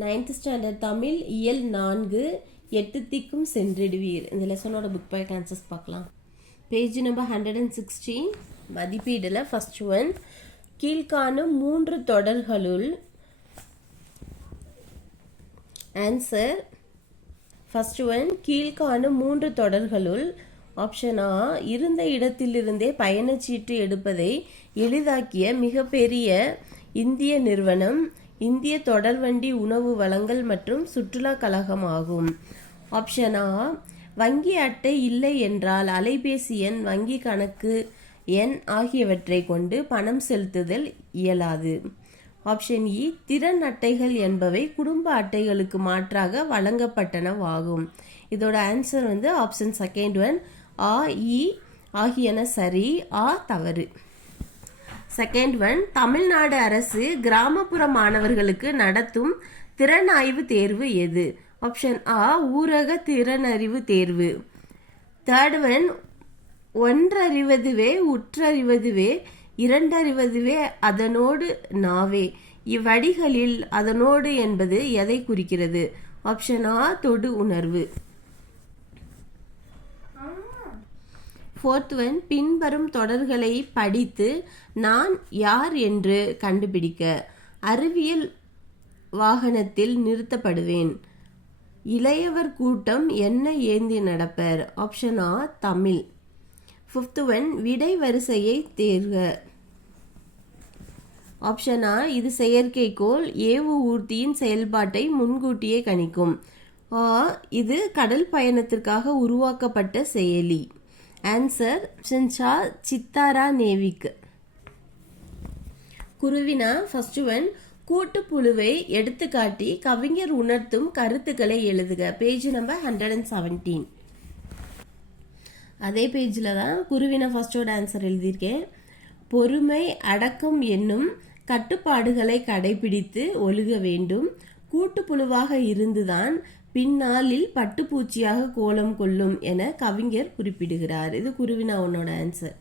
Ninth standard Tamil இயல் நான்கு எட்டு திக்கும் சென்றிடுவீர். இந்த லெசனோட புக் பாயிண்ட் ஆன்சர்ஸ் பார்க்கலாம். Page number hundred and sixteen மதிப்பீடில் first one கீழ்காணும் மூன்று தொடர்களுள் ஆன்சர் ஃபஸ்ட் ஒன் கீழ்காணும் மூன்று தொடர்களுள் ஆப்ஷன் ஆ இருந்த இடத்திலிருந்தே பயணச்சீட்டு எடுப்பதை எளிதாக்கிய மிகப்பெரிய இந்திய நிறுவனம் இந்திய தொடர்வண்டி உணவு வழங்கல் மற்றும் சுற்றுலா கழகம் ஆகும். ஆப்ஷன் ஆ வங்கி அட்டை இல்லை என்றால் அலைபேசி எண் வங்கி கணக்கு எண் ஆகியவற்றை கொண்டு பணம் செலுத்துதல் இயலாது. ஆப்ஷன் இ e, திறன் அட்டைகள் என்பவை குடும்ப அட்டைகளுக்கு மாற்றாக வழங்கப்பட்டனவாகும். இதோட ஆன்சர் வந்து ஆப்ஷன் செகண்ட் ஒன் ஆ இ ஆகியன சரி ஆ தவறு. செகண்ட் ஒன் தமிழ்நாடு அரசு கிராமப்புற மாணவர்களுக்கு நடத்தும் திறனாய்வு தேர்வு எது? ஆப்ஷன் ஆ ஊரக திறனறிவு தேர்வு. தேர்ட் ஒன் ஒன்றறிவதுவே உற்றறிவதுவே இரண்டறிவதுவே அதனோடு நாவே. இவ்வடிகளில் அதனோடு என்பது எதை குறிக்கிறது? ஆப்ஷன் ஆ தொடு உணர்வு. ஃபோர்த் ஒன் பின்வரும் தொடர்களை படித்து நான் யார் என்று கண்டுபிடிக்க அறிவியல் வாகனத்தில் நிறுத்தப்படுவேன். இளையவர் கூட்டம் என்ன ஏந்தி நடப்பர்? ஆப்ஷன் ஆ தமிழ். ஃபிஃப்த் ஒன் விடை வரிசையை தேர்க. ஆப்ஷன் ஆ இது செயற்கைக்கோள். ஏவு ஊர்த்தியின் செயல்பாட்டை முன்கூட்டியே கணிக்கும். ஆ இது கடல் பயணத்திற்காக உருவாக்கப்பட்ட செயலி. ஆன்சர் ஷா சித்தாரா நேவிக் குருவினா ஃபர்ஸ்ட் ஒன் கூட்டுப்புழுவை எடுத்துக்காட்டி கவிஞர் உணர்த்தும் கருத்துக்களை எழுதுக. Page number hundred and seventeen அதே பேஜில் தான் குருவினா ஃபர்ஸ்டோட ஆன்சர் எழுதியிருக்கேன். பொறுமை அடக்கம் என்னும் கட்டுப்பாடுகளை கடைபிடித்து ஒழுக வேண்டும். கூட்டுப்புழுவாக இருந்துதான் பின்னாளில் பட்டுப்பூச்சியாக கோலம் கொள்ளும் என கவிஞர் குறிப்பிடுகிறார். இது குருவினா உன்னோட ஆன்சர்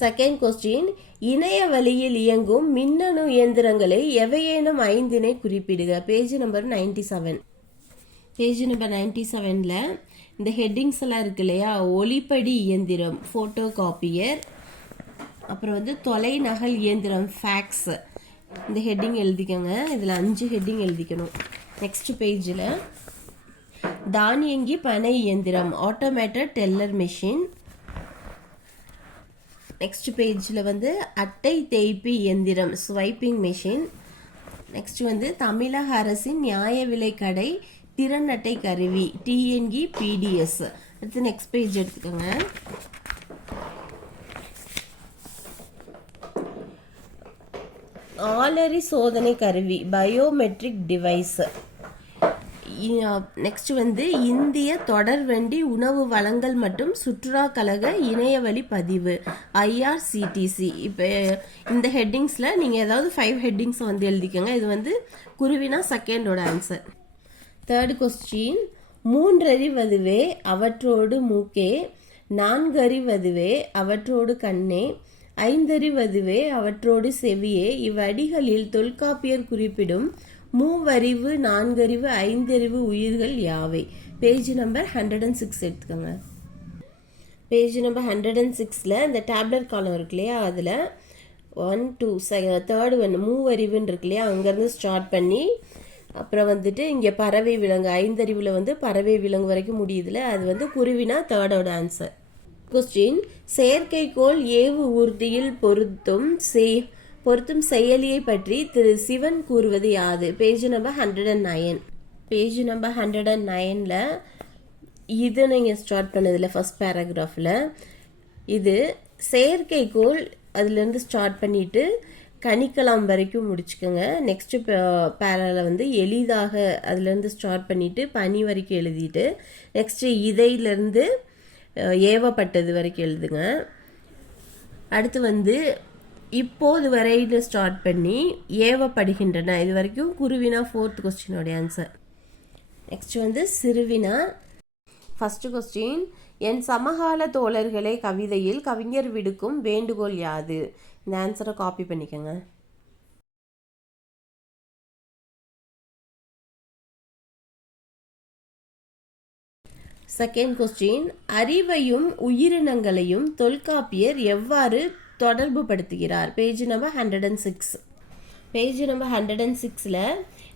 செகண்ட் கொஸ்டின் இணைய வழியில் இயங்கும் மின்னணு இயந்திரங்களை எவையேனும் ஐந்தினை குறிப்பிடுக. Page number ninety seven page number ninety செவனில் இந்த ஹெட்டிங்ஸ் எல்லாம் இருக்கு இல்லையா? ஒளிப்படி இயந்திரம் ஃபோட்டோ காப்பியர் அப்புறம் வந்து தொலைநகல் இயந்திரம் ஃபேக்ஸ் இந்த ஹெட்டிங் எழுதிக்கோங்க. இதில் அஞ்சு ஹெட்டிங் எழுதிக்கணும். நெக்ஸ்ட் பேஜில் தானியங்கி பனை இயந்திரம் ஆட்டோமேட்டட் டெல்லர் மிஷின் நெக்ஸ்ட் பேஜில் வந்து அட்டை தேய்ப்பு இயந்திரம் ஸ்வைப்பிங் மிஷின் நெக்ஸ்ட் வந்து தமிழக அரசின் நியாய விலை கடை திறன் அட்டை கருவி டிஎன்கி பிடிஎஸ் அடுத்து நெக்ஸ்ட் பேஜ் எடுத்துக்கோங்க. ஆலரி சோதனை கருவி பயோமெட்ரிக் டிவைஸ். நெக்ஸ்ட் வந்து இந்திய தொடர்வண்டி உணவு வழங்கல் மற்றும் சுற்றுலா கழக இணையவழி பதிவு ஐஆர்சிடிசி இப்போ இந்த ஹெட்டிங்ஸில் நீங்கள் ஏதாவது ஃபைவ் ஹெட்டிங்ஸ் வந்து எழுதிக்கோங்க. இது வந்து குருவினா செகண்டோட ஆன்சர் தேர்ட் கொஸ்டின் மூன்றறிவதுவே அவற்றோடு மூக்கே நான்கறிவதுவே அவற்றோடு கண்ணே ஐந்தறிவதுவே அவற்றோடு செவியே. இவ்வடிகளில் தொல்காப்பியர் குறிப்பிடும் மூவறிவு நான்கறிவு ஐந்தறிவு உயிர்கள் யாவை? Page number hundred and six எடுத்துக்கோங்க. பேஜ் நம்பர் ஹண்ட்ரட் அண்ட் சிக்ஸில் இந்த டேப்லெட் காலம் இருக்கு இல்லையா? அதில் ஒன் டூ தேர்டு ஒன் மூவறிவுன்னு இருக்கு இல்லையா? அங்கேருந்து ஸ்டார்ட் பண்ணி அப்புறம் வந்துட்டு இங்கே பறவை விலங்கு ஐந்தறிவில் வந்து பறவை விலங்கு வரைக்கும் முடியுதுல. அது வந்து குருவினா தேர்டோட ஆன்சர் கொஸ்டின் செயற்கைக்கோள் ஏவு ஊர்தியில் பொருத்தும் சே பொருத்தும் செயலியை பற்றி திரு சிவன் கூறுவது யாது? Page number hundred and nine page number hundred and நைனில் இது நீங்கள் ஸ்டார்ட் பண்ணதில் ஃபஸ்ட் பேராகிராஃபில் இது செயற்கைக்கோள் அதுலேருந்து ஸ்டார்ட் பண்ணிவிட்டு கணிக்கலாம் வரைக்கும் முடிச்சுக்கோங்க. நெக்ஸ்ட்டு பேராவில் வந்து எளிதாக அதுலேருந்து ஸ்டார்ட் பண்ணிவிட்டு பனி வரைக்கும் எழுதிட்டு நெக்ஸ்ட்டு இதையிலேருந்து ஏவப்பட்டது வரைக்கும் எழுதுங்க. அடுத்து வந்து இப்போது வரைன்னு ஸ்டார்ட் பண்ணி ஏவப்படுகின்றன. இது வரைக்கும் குருவினா ஃபோர்த் கொஸ்டினோடைய ஆன்சர் நெக்ஸ்ட் வந்து சிறுவினா? ஃபஸ்ட்டு கொஸ்டின் என் சமகால தோழர்களே கவிதையில் கவிஞர் விடுக்கும் வேண்டுகோள் யாது? இந்த ஆன்சரை காப்பி பண்ணிக்கோங்க. செகண்ட் கொஸ்டின் அறிவையும் உயிரினங்களையும் தொல்காப்பியர் எவ்வாறு தொடர்பு படுத்துகிறார் page number hundred and six page number hundred and சிக்ஸில்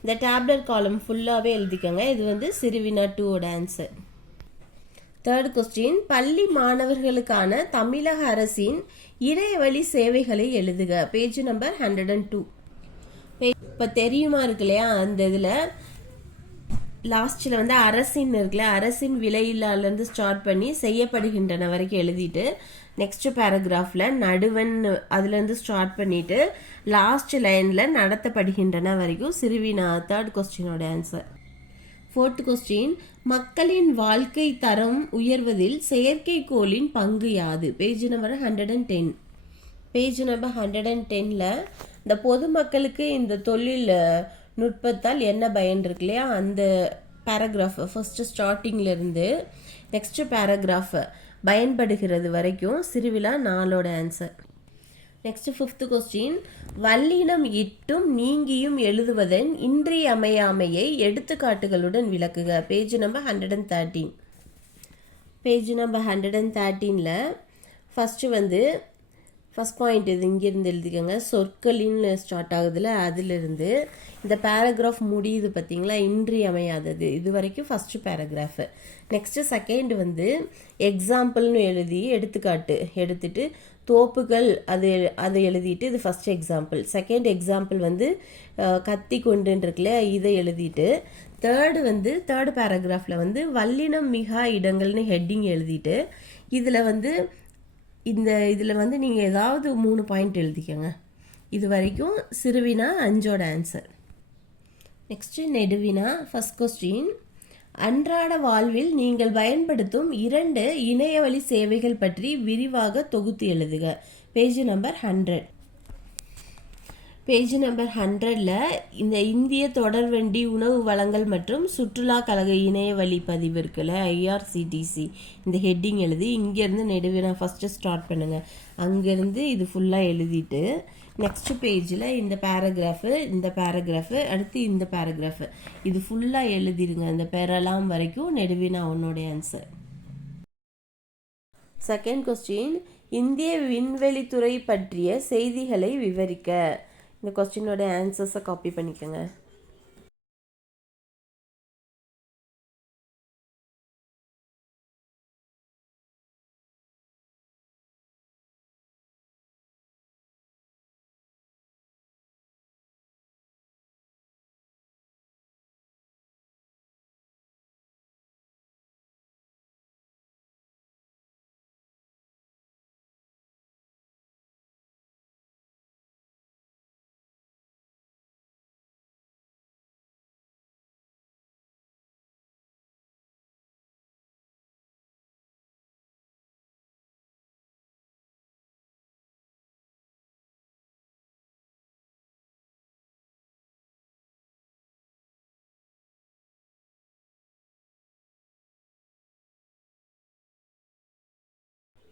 இந்த டேப்லெட் காலம் ஃபுல்லாகவே எழுதிக்கோங்க. இது வந்து சிறுவினா டூவோட ஆன்சர் தேர்ட் கொஸ்டின் பள்ளி மாணவர்களுக்கான தமிழக அரசின் இணையவழி சேவைகளை எழுதுக. Page number hundred and two இப்போ தெரியுமா இருக்கு இல்லையா? அந்த இதில் லாஸ்ட்டில் வந்து அரசின் இருக்குல்ல அரசின் விலையில்லாலேருந்து ஸ்டார்ட் பண்ணி செய்யப்படுகின்றன வரைக்கும் எழுதிட்டு நெக்ஸ்ட் பேராகிராஃபில் நடுவன் அதுலேருந்து ஸ்டார்ட் பண்ணிட்டு லாஸ்ட் லைனில் நடத்தப்படுகின்றன வரைக்கும் சிறுவினா தேர்ட் கொஸ்டினோட ஆன்சர் ஃபோர்த் கொஸ்டின் மக்களின் வாழ்க்கை தரம் உயர்வதில் செயற்கைக்கோளின் பங்கு யாது? Page number hundred and ten page number hundred and டென்னில் இந்த பொதுமக்களுக்கு இந்த தொழில் நுட்பத்தால் என்ன பயன் இருக்கு இல்லையா? அந்த பேராகிராஃப் ஃபஸ்ட்டு ஸ்டார்டிங்லேருந்து நெக்ஸ்ட் பேராகிராஃப் பயன்படுகிறது வரைக்கும் சிறுவிழா நாளோட ஆன்சர் நெக்ஸ்ட் ஃபிஃப்த் கொஸ்டின் வல்லினம் இட்டும் நீங்கியும் எழுதுவதன் இன்றியமையாமையை எடுத்துக்காட்டுகளுடன் விளக்குக. Page number hundred and thirteen page number hundred and தேர்ட்டீனில் first வந்து ஃபஸ்ட் பாயிண்ட் இது இங்கேருந்து எழுதிக்கோங்க. சொற்களின்னு ஸ்டார்ட் ஆகுதுல அதிலிருந்து இந்த பேராகிராஃப் முடியுது பார்த்தீங்களா இன்றியமையாதது. இது வரைக்கும் ஃபஸ்ட்டு பேராகிராஃபு நெக்ஸ்ட்டு செகண்ட் வந்து எக்ஸாம்பிள்னு எழுதி எடுத்துக்காட்டு. எடுத்துட்டு தோப்புகள் அது அதை எழுதிட்டு இது ஃபஸ்ட் எக்ஸாம்பிள் செகண்ட் எக்ஸாம்பிள் வந்து கத்தி கொண்டுன்னு இருக்குல்ல இதை எழுதிட்டு தேர்டு வந்து தேர்டு பேராகிராஃபில் வந்து வல்லினம் மிகா இடங்கள்னு ஹெட்டிங் எழுதிட்டு இதில் வந்து இந்த இதில் வந்து நீங்கள் ஏதாவது மூணு பாயிண்ட் எழுதிக்கோங்க. இது வரைக்கும் சிறுவினா அஞ்சோட ஆன்சர் நெக்ஸ்ட்டு நெடுவினா ஃபஸ்ட் கொஸ்டின் அன்றாட வாழ்வில் நீங்கள் பயன்படுத்தும் இரண்டு இணையவழி சேவைகள் பற்றி விரிவாக தொகுத்து எழுதுக. Page number hundred page number ஹண்ட்ரடில் இந்த இந்திய தொடர்வண்டி உணவு வளங்கள் மற்றும் சுற்றுலா கழக இணைய வழி பதிவு இருக்குல்ல ஐஆர்சிடிசி இந்த ஹெட்டிங் எழுதி இங்கேருந்து நெடுவினா ஃபஸ்ட்டு ஸ்டார்ட் பண்ணுங்கள் அங்கேருந்து இது ஃபுல்லாக எழுதிட்டு நெக்ஸ்ட் பேஜில் இந்த பேராகிராஃபு இந்த பேராகிராஃபு அடுத்து இந்த பேராகிராஃபு இது ஃபுல்லாக எழுதிருங்க. அந்த பெறலாம் வரைக்கும் நெடுவினா உன்னோடைய ஆன்சர் செகண்ட் கொஸ்டின் இந்திய விண்வெளித்துறை பற்றிய செய்திகளை விவரிக்க. இந்த கொஸ்டினோட ஆன்சர்ஸை காப்பி பண்ணிக்கோங்க.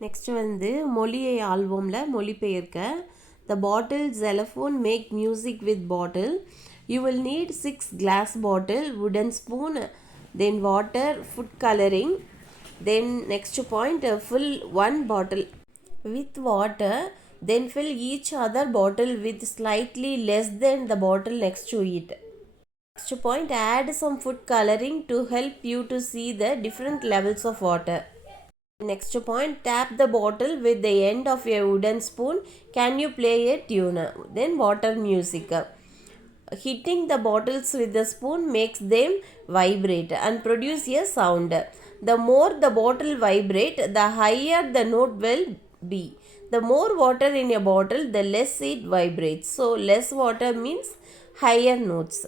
நெக்ஸ்ட் வந்து மொழியை ஆல்பமில் மொழிபெயர்க்க the bottle xylophone make music with bottle you will need six glass bottle வுடன் spoon then water food colouring then next point fill one bottle with water then fill each other bottle with slightly less then the bottle next to it Next point add some food coloring to help you to see the different levels of water. Next point tap the bottle with the end of a wooden spoon. Can you play a tune? Then water music. Hitting the bottles with the spoon makes them vibrate and produce a sound. The more the bottle vibrate, the higher the note will be. The more water in a bottle, the less it vibrates. So less water means higher notes.